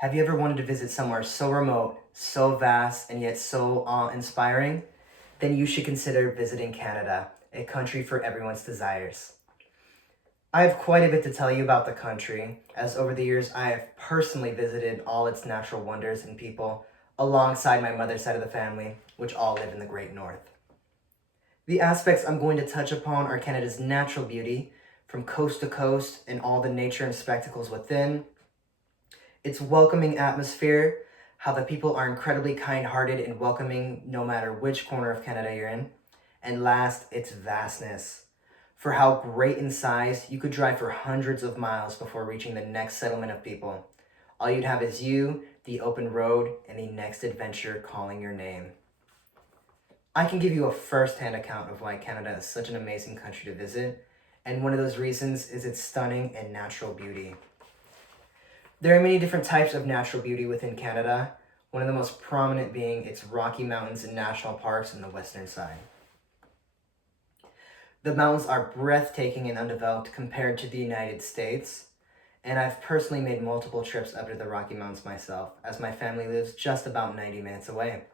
Have you ever wanted to visit somewhere so remote, so vast, and yet so awe-inspiring? Then you should consider visiting Canada, a country for everyone's desires. I have quite a bit to tell you about the country, as over the years I have personally visited all its natural wonders and people, alongside my mother's side of the family, which all live in the Great North. The aspects I'm going to touch upon are Canada's natural beauty, from coast to coast, and all the nature and spectacles within, its welcoming atmosphere, how the people are incredibly kind-hearted and welcoming no matter which corner of Canada you're in, and last, its vastness. For how great in size, you could drive for hundreds of miles before reaching the next settlement of people. All you'd have is you, the open road, and the next adventure calling your name. I can give you a first-hand account of why Canada is such an amazing country to visit, and one of those reasons is its stunning and natural beauty. There are many different types of natural beauty within Canada, one of the most prominent being its Rocky Mountains and national parks in the western side. The mountains are breathtaking and undeveloped compared to the United States, and I've personally made multiple trips up to the Rocky Mountains myself, as my family lives just about 90 minutes away.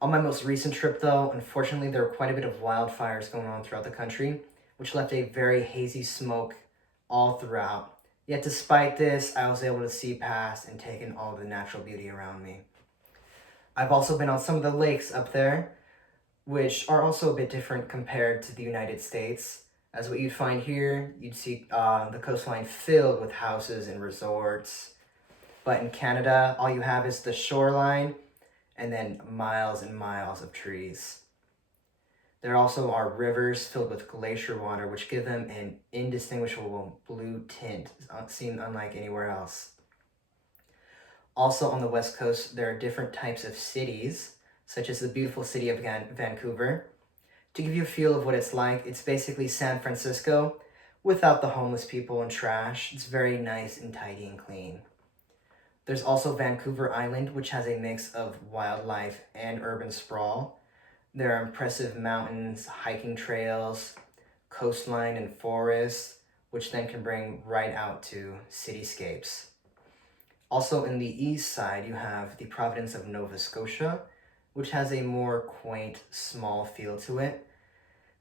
On my most recent trip though, unfortunately there were quite a bit of wildfires going on throughout the country, which left a very hazy smoke all throughout. Yet despite this, I was able to see past and take in all the natural beauty around me. I've also been on some of the lakes up there, which are also a bit different compared to the United States. As what you'd find here, you'd see the coastline filled with houses and resorts. But in Canada, all you have is the shoreline and then miles and miles of trees. There also are rivers filled with glacier water, which give them an indistinguishable blue tint, seen unlike anywhere else. Also on the West Coast, there are different types of cities, such as the beautiful city of Vancouver. To give you a feel of what it's like, it's basically San Francisco without the homeless people and trash. It's very nice and tidy and clean. There's also Vancouver Island, which has a mix of wildlife and urban sprawl. There are impressive mountains, hiking trails, coastline, and forests, which then can bring right out to cityscapes. Also in the east side, you have the province of Nova Scotia, which has a more quaint, small feel to it.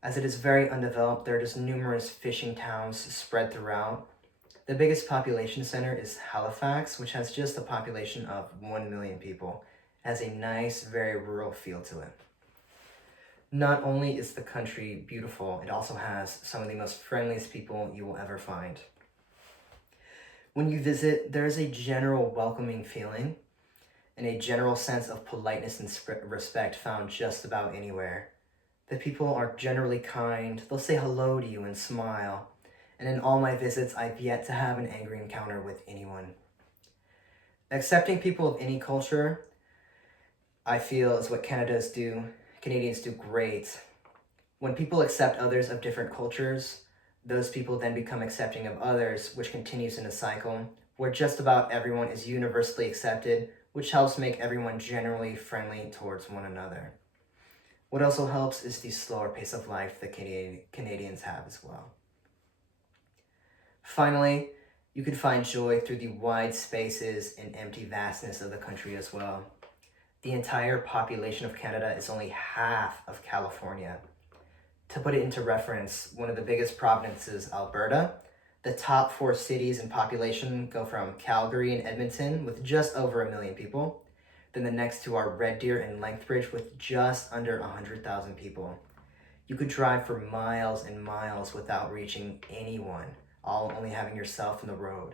As it is very undeveloped, there are just numerous fishing towns spread throughout. The biggest population center is Halifax, which has just a population of 1 million people. It has a nice, very rural feel to it. Not only is the country beautiful, it also has some of the most friendliest people you will ever find. When you visit, there is a general welcoming feeling and a general sense of politeness and respect found just about anywhere. The people are generally kind, they'll say hello to you and smile, and in all my visits, I've yet to have an angry encounter with anyone. Accepting people of any culture, I feel, is what Canadians do great. When people accept others of different cultures, those people then become accepting of others, which continues in a cycle where just about everyone is universally accepted, which helps make everyone generally friendly towards one another. What also helps is the slower pace of life that Canadians have as well. Finally, you can find joy through the wide spaces and empty vastness of the country as well. The entire population of Canada is only half of California. To put it into reference, one of the biggest provinces, Alberta, the top 4 cities in population go from Calgary and Edmonton with just over 1 million people. Then the next two are Red Deer and Lethbridge with just under 100,000 people. You could drive for miles and miles without reaching anyone, all only having yourself in the road.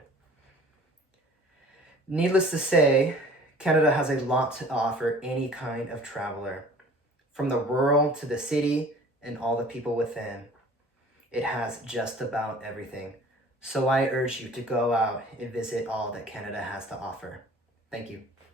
Needless to say, Canada has a lot to offer any kind of traveler. From the rural to the city and all the people within. It has just about everything. So I urge you to go out and visit all that Canada has to offer. Thank you.